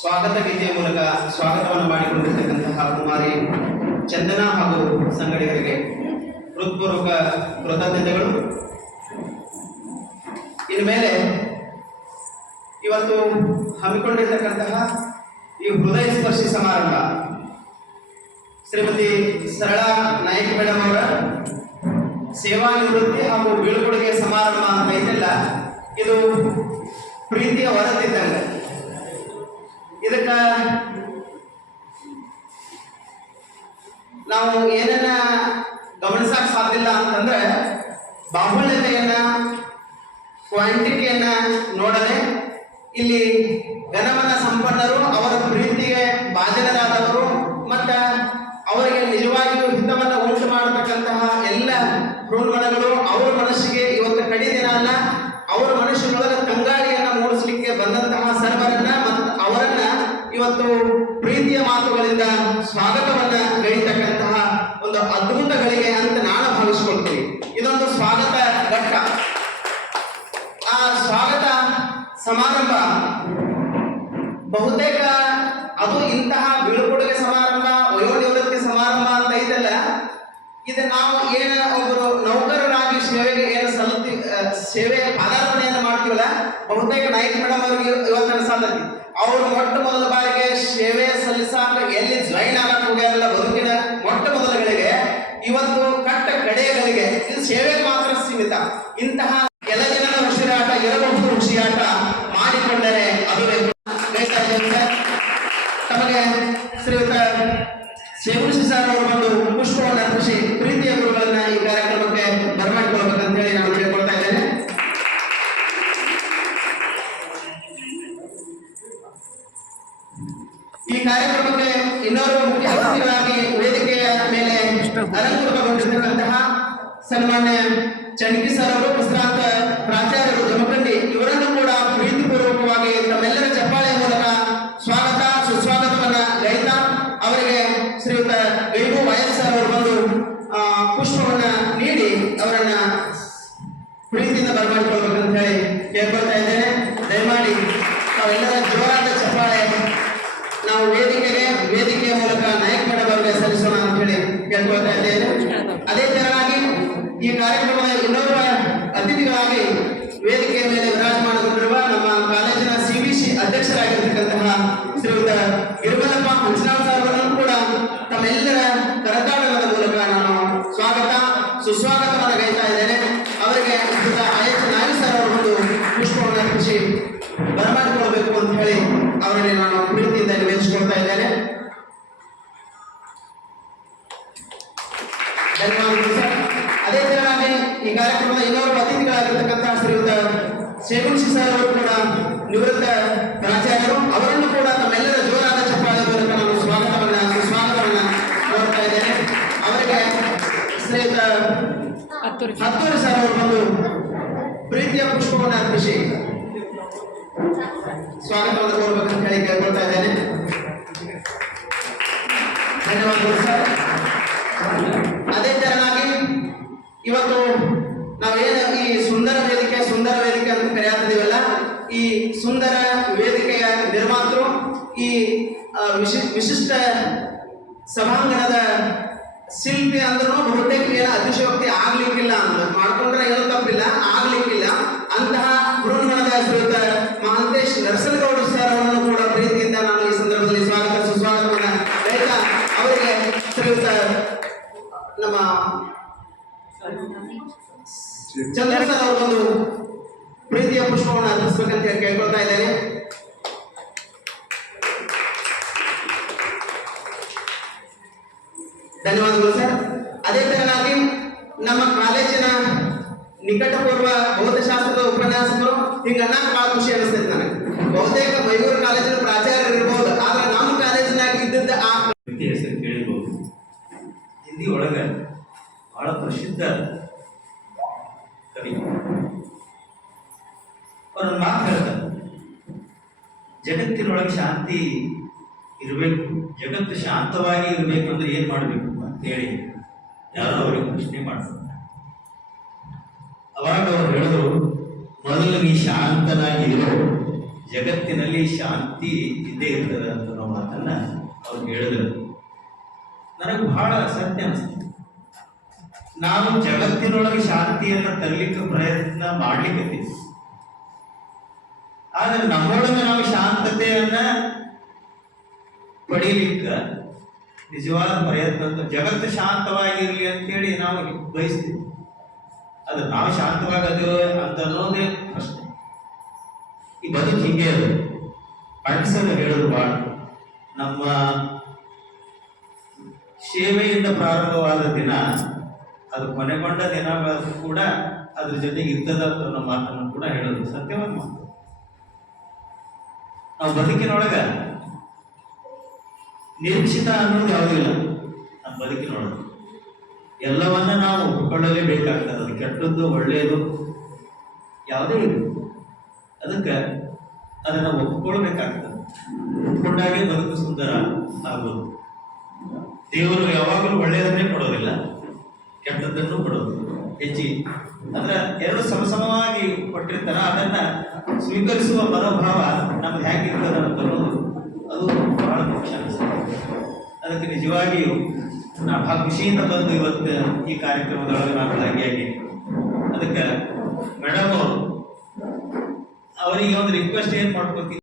ಸ್ವಾಗತ ಗೀತೆಯ ಮೂಲಕ ಸ್ವಾಗತವನ್ನು ಮಾಡಿಕೊಂಡಿರ್ತಕ್ಕಂತಹ ಕುಮಾರಿ ಚಂದನ ಹಾಗೂ ಸಂಗಡಿಗರಿಗೆ ಹೃತ್ಪೂರ್ವಕ ಕೃತಜ್ಞತೆಗಳು. ಇನ್ನು ಮೇಲೆ ಇವತ್ತು ಹಮ್ಮಿಕೊಂಡಿರ್ತಕ್ಕಂತಹ ಈ ಹೃದಯ ಸ್ಪರ್ಶಿ ಸಮಾರಂಭ. ಶ್ರೀಮತಿ ಸರಳಾ ನಾಯಕ್ ಮೇಡಮ್ ಅವರ ಸೇವಾ ನಿವೃತ್ತಿ ಹಾಗೂ ಬೀಳ್ಕೊಡುಗೆ ಸಮಾರಂಭ ಅಂತ ಇದೆಲ್ಲ ಇದು ಪ್ರೀತಿಯ ಹೊರತಿದ್ದಂಗೆ ಇದಕ್ಕ ನಾವು ಏನನ್ನ ಗಮನಿಸಕ್ ಸಾಧ್ಯ ಇಲ್ಲ ಅಂತಂದ್ರೆ ಬಾಹುಳ್ಯತೆಯನ್ನ, ಕ್ವಾಂಟಿಟಿಯನ್ನ ನೋಡದೆ ಇಲ್ಲಿ ಘನಮನ ಸಂಪನ್ನರು ಅವರ ಪ್ರೀತಿಗೆ ಭಾಜನರಾದವರು ಮತ್ತ ಅವರಿಗೆ ನಿಜವಾಗಿಯೂ ಹಿತವನ್ನ ಉಂಟು ಮಾಡತಕ್ಕಂತಹ ಎಲ್ಲ ಹೃನ್ಮನಗಳು ಅವರ ಮನಸ್ಸಿಗೆ ಇವತ್ತು ಕಡಿ ದಿನ ಅಲ್ಲ ಅವರ ಮನಸ್ಸಿನೊಳಗೆ ತಂಗಾಳಿಯನ್ನ ಮೂಡಿಸಲಿಕ್ಕೆ ಬಂದಂತಹ ಸರ್ವರನ್ನ ಮತ್ತು ಅವರನ್ನ ಇವತ್ತು ಪ್ರೀತಿಯ ಮಾತುಗಳಿಂದ ಸ್ವಾಗತವನ್ನ ಗೈತಕ್ಕಂತಹ ಒಂದು ಅದ್ಭುತ ಗಳಿಗೆ ಅಂತ ನಾನು ಭಾವಿಸ್ಕೊಳ್ತೀನಿ ಇದೊಂದು ಸ್ವಾಗತ ಘಟ್ಟ ಆ ಸ್ವಾಗತ ಸಮಾರಂಭ. ಬಹುತೇಕ ಅದು ಇಂತಹ ಬೀಳ್ಕೊಡುಗೆ ಸಮಾರಂಭ, ವಯೋನಿವೃತ್ತಿ ಸಮಾರಂಭ ಅಂತ ಇದೆಲ್ಲ ಇದು ನಾವು ಏನ ಒಬ್ಬರು ನೌಕರರಾಗಿ ಸೇವೆಗೆ ಏನು ಸಲ್ಲುತ್ತಿ ಸೇವೆ ಪಾದಾರ್ಪಣೆಯನ್ನು ಮಾಡ್ತೀವಲ್ಲ, ಬಹುತೇಕ ನಾಯಕ್ ಮೇಡಮ್ ಅವ್ರಿಗೆ ಇವತ್ತಿನ ಸಾಲತಿ ಅವರು ಮೊಟ್ಟ ಮೊದಲ ಬಾರಿಗೆ ಸೇವೆ ಸಲ್ಲಿಸಾಕ ಎಲ್ಲಿ ಜಾಯಿನ್ ಆಗಕ್ಕೆ ಹೋಗ್ಯಾರಲ್ಲ ಬದುಕಿನ ಮೊಟ್ಟ ಮೊದಲಗಳಿಗೆ ಶೇಗುಣಸಿ ಸರ್ ಅವರು ಬಂದು ಪುಷ್ಪವನ್ನು ಅರ್ಪಿಸಿ ಪ್ರೀತಿಯ ಗುರುಗಳನ್ನ ಈ ಕಾರ್ಯಕ್ರಮಕ್ಕೆ ಬರಮಾಡಿಕೊಳ್ಬೇಕಂತ ಹೇಳಿ ನಾನು ಕೇಳ್ಕೊಳ್ತಾ ಇದ್ದೇನೆ. ಈ ಕಾರ್ಯಕ್ರಮಕ್ಕೆ ಇನ್ನೊಬ್ಬರು ಮುಖ್ಯ ಅತಿಥಿಗಳಾಗಿ ವೇದಿಕೆಯ ಮೇಲೆ ಅಲಂಕೃತಗೊಂಡಿರ್ತಕ್ಕಂತಹ ಸನ್ಮಾನ್ಯ ಚಣಕಿ ಸರ್ ಅವರು, ವಿಶ್ರಾಂತ ಪ್ರಾಚಾರ್ಯರು ಜಮಖಂಡಿ ಇವರನ್ನು ಕೂಡ ಪ್ರೀತಿಪೂರ್ವಕವಾಗಿ ತಮ್ಮೆಲ್ಲರ ಚಪ್ಪಾಳೆಯ ಮೂಲಕ ಸ್ವಾಗತ ಸುಸ್ವಾಗತವನ್ನ ಗೈತಾ ಅವರಿಗೆ ಶ್ರೀಯುತ ಗೈಬು ವಯಸ್ ಸರ್ ಅವರು ಬಂದು ಆ, ಪುಷ್ಪವನ್ನ ನೀಡಿ ಅವರನ್ನ ಪ್ರೀತಿಯಿಂದ ಬರಮಾಡಿಕೊಳ್ಬೇಕಂತ ಹೇಳಿ ಕೇಳ್ಕೊಳ್ತಾ ಇದ್ದೇನೆ ದಯಮಾಡಿ ತಾವೆಲ್ಲರ ಜೋರಾದ ಚಪ್ಪಾಳೆ ನಾವು ವೇದಿಕೆಗೆ, ವೇದಿಕೆಯ ಮೂಲಕ ನಾಯಕ ಮೇಡಮ್ ಅವರಿಗೆ ಸಲ್ಲಿಸೋಣ ಅಂತ ಹೇಳಿ ಕೇಳ್ಕೊಳ್ತಾ ಇದ್ದೇನೆ ಅದೇ ತರನಾಗಿ ಈ ಕಾರ್ಯಕ್ರಮದ ಇನ್ನೋರ್ವ ಅವರಲ್ಲಿ ನಾನು ಪ್ರೀತಿಯಿಂದ ನಿವೇದಿಸಿಕೊಳ್ತಾ ಇದ್ದೇನೆ. ಅದೇ ತರನಾಗಿ ಈ ಕಾರ್ಯಕ್ರಮದ ಇನ್ನೋರ್ವ ಅತಿಥಿಗಳಾಗಿರ್ತಕ್ಕಂತಹ ಶ್ರೀಯುತ ಶೇಗುಣಸಿ ಸರ್ ಅವರು ಕೂಡ ನಿವೃತ್ತ ಪ್ರಾಚಾರ್ಯರು ಅವರನ್ನು ಕೂಡ ತಮ್ಮೆಲ್ಲರ ಜೋರಾದ ಚಪ್ಪಾಳೆ ಮೂಲಕ ನಾನು ಸ್ವಾಗತವನ್ನ ಸುಸ್ವಾಗತವನ್ನ ಕೋರ್ತಾ ಇದ್ದೇನೆ. ಅವರಿಗೆ ಶ್ರೀಯುತ ಹತ್ತೂರು ಸರ್ ಅವರು ಬಂದು ಪ್ರೀತಿಯ ಪುಷ್ಪವನ್ನು ಅರ್ಪಿಸಿ. ಸ್ವಾಗತವನ್ನು ಕೋರ್ಬೇಕಂತ ಹೇಳಿ ಕೇಳ್ಕೊಳ್ತಾ ಇದ್ದೇನೆ. ಧನ್ಯವಾದಗಳು, ಸರ್. ಅದೇ ತರನಾಗಿ ಇವತ್ತು ನಾವೇನು ಈ ಸುಂದರ ವೇದಿಕೆ ಸುಂದರ ವೇದಿಕೆ ಅಂತ ಕರೆಯತ್ತಿದೀವಲ್ಲ ಈ ಸುಂದರ ವೇದಿಕೆಯ ನಿರ್ಮಾತೃ, ಈ ವಿಶಿ- ವಿಶಿಷ್ಟ ಸಭಾಂಗಣದ ಶಿಲ್ಪಿ ಅಂದ್ರೂ ಬಹುತೇಕ ಏನು ಅತಿಶಯೋಕ್ತಿ ಆಗ್ಲಿಕ್ಕಿಲ್ಲ. ಚಂದ್ರ ಒಂದು ಪ್ರೀತಿಯ ಪುಷ್ಪವನ್ನು ಅರ್ಪಿಸ್ಬೇಕಂತ ಕೇಳ್ಕೊಳ್ತಾ ಇದ್ದೇನೆ. ಧನ್ಯವಾದಗಳು ಸರ್. ಅದೇ ತರನಾಗಿ ನಮ್ಮ ಕಾಲೇಜಿನ ನಿಕಟಪೂರ್ವ ಭೌತಶಾಸ್ತ್ರದ ಉಪನ್ಯಾಸಕರು ಹಿಂಗ ಅನ್ನಕ್ಕೆ ಬಹಳ ಖುಷಿ ಅನಿಸ್ತೈತೆ ನನಗೆ ಬಹುತೇಕ ಮೈಸೂರು ಕಾಲೇಜಿನ ಪ್ರಾಚಾರ್ಯ ಇರ್ಬೋದು ಆದ್ರೆ ನಮ್ಮ ಕಾಲೇಜಿನಾಗ ಇದ್ದಿದ್ದ ಆ ಹೆಸರು ಕೇಳಿರ್ಬೋದು ಹಿಂದಿ ಒಳಗೆ ಬಹಳ ಪ್ರಸಿದ್ಧ ಕವಿ. ಅವರ ಮಾತು ಹೇಳ್ತಾರೆ. ಜಗತ್ತಿನೊಳಗೆ ಶಾಂತಿ ಇರಬೇಕು, ಜಗತ್ತು ಶಾಂತವಾಗಿ ಇರಬೇಕು ಅಂದ್ರೆ ಏನು ಮಾಡಬೇಕು ಅಂತೇಳಿ ಯಾರು ಅವರಿಗೆ ಪ್ರಶ್ನೆ ಮಾಡ್ತಾರೆ. ಅವಾಗ ಅವರು ಹೇಳಿದ್ರು, ಮೊದಲು ನೀ ಶಾಂತನಾಗಿ ಇರೋ ಜಗತ್ತಿನಲ್ಲಿ ಶಾಂತಿ ಇದ್ದೇ ಇರ್ತದೆ ಅಂತ ಮಾತನ್ನ ಅವ್ರು ಹೇಳಿದ್ರು. ನನಗೆ ಬಹಳ ಸತ್ಯ ಅನಿಸ್ತು. ನಾವು ಜಗತ್ತಿನೊಳಗೆ ಶಾಂತಿಯನ್ನು ತರಲಿಕ್ಕೆ ಪ್ರಯತ್ನ ಮಾಡ್ಲಿಕ್ಕೆ ಆದ್ರೆ ನಮ್ಮೊಳಗೆ ನಾವು ಶಾಂತತೆಯನ್ನ ಪಡೀಲಿಕ್ಕೆ ನಿಜವಾದ ಪ್ರಯತ್ನ ಅಂತ ಜಗತ್ತು ಅಂತ ಅಂತೇಳಿ ನಾವು ಬಯಸ್ತೀವಿ. ಅದು ನಾವು ಶಾಂತವಾಗದೇವೆ ಅಂತ ಅನ್ನೋದೇ ಪ್ರಶ್ನೆ. ಈ ಬದುಕು ಹಿಂಗೆ ಅದು. ಅಣಸಲು ಹೇಳೋದು ಭಾಳ ನಮ್ಮ ಸೇವೆಯಿಂದ ಪ್ರಾರಂಭವಾದ ದಿನ ಅದು ಕೊನೆಗೊಂಡ ದಿನ ಕೂಡ ಅದ್ರ ಜೊತೆಗೆ ಇರ್ತದ ಅನ್ನೋ ಮಾತನ್ನು ಕೂಡ ಹೇಳೋದು ಸತ್ಯವಾದ ಮಾತು. ನಾವು ಬದುಕಿನೊಳಗ ನಿರೀಕ್ಷಿತ ಅನ್ನೋದು ಯಾವುದೂ ಇಲ್ಲ. ನಮ್ಮ ಬದುಕಿನೊಳಗೆ. ಎಲ್ಲವನ್ನ ನಾವು ಒಪ್ಪಿಕೊಳ್ಳಲೇಬೇಕಾಗ್ತದೆ ಅದು ಕೆಟ್ಟದ್ದು, ಒಳ್ಳೆಯದು, ಯಾವುದೇ ಇರಲಿ. ಅದಕ್ಕೆ ಅದನ್ನು ಒಪ್ಪಿಕೊಳ್ಬೇಕಾಗ್ತದೆ ಒಪ್ಪಿಕೊಂಡಾಗೆ ಬದುಕು ಸುಂದರ ಆಗೋದು ದೇವರು ಯಾವಾಗಲೂ ಒಳ್ಳೆಯದನ್ನೇ ಕೊಡೋದಿಲ್ಲ. ಕೆಟ್ಟದ್ದನ್ನು ಕೊಡೋದು. ಹೆಚ್ಚಿ ಅಂದ್ರೆ ಎರಡು ಸಮಸಮವಾಗಿ ಕೊಟ್ಟಿರ್ತಾರ, ಅದನ್ನ ಸ್ವೀಕರಿಸುವ ಮನೋಭಾವ ನಮ್ಗೆ ಹೇಗಿರ್ತದೆ ಅಂತ ಅನ್ನೋದು ಅದು ಬಹಳ ಮುಖ್ಯ ಅನಿಸ್ತದೆ ಅದಕ್ಕೆ ನಿಜವಾಗಿಯೂ ನಾ ಬಹಳ ಖುಷಿಯಿಂದ ಬಂದು ಇವತ್ತು ಈ ಕಾರ್ಯಕ್ರಮದೊಳಗೆ ನಾನು ಭಾಗಿಯಾಗಿ. ಅದಕ್ಕೆ ಮೇಡಮ್ ಅವರು, ಅವರಿಗೆ ಒಂದು ರಿಕ್ವೆಸ್ಟ್ ಏನು ಮಾಡ್ಕೊತೀನಿ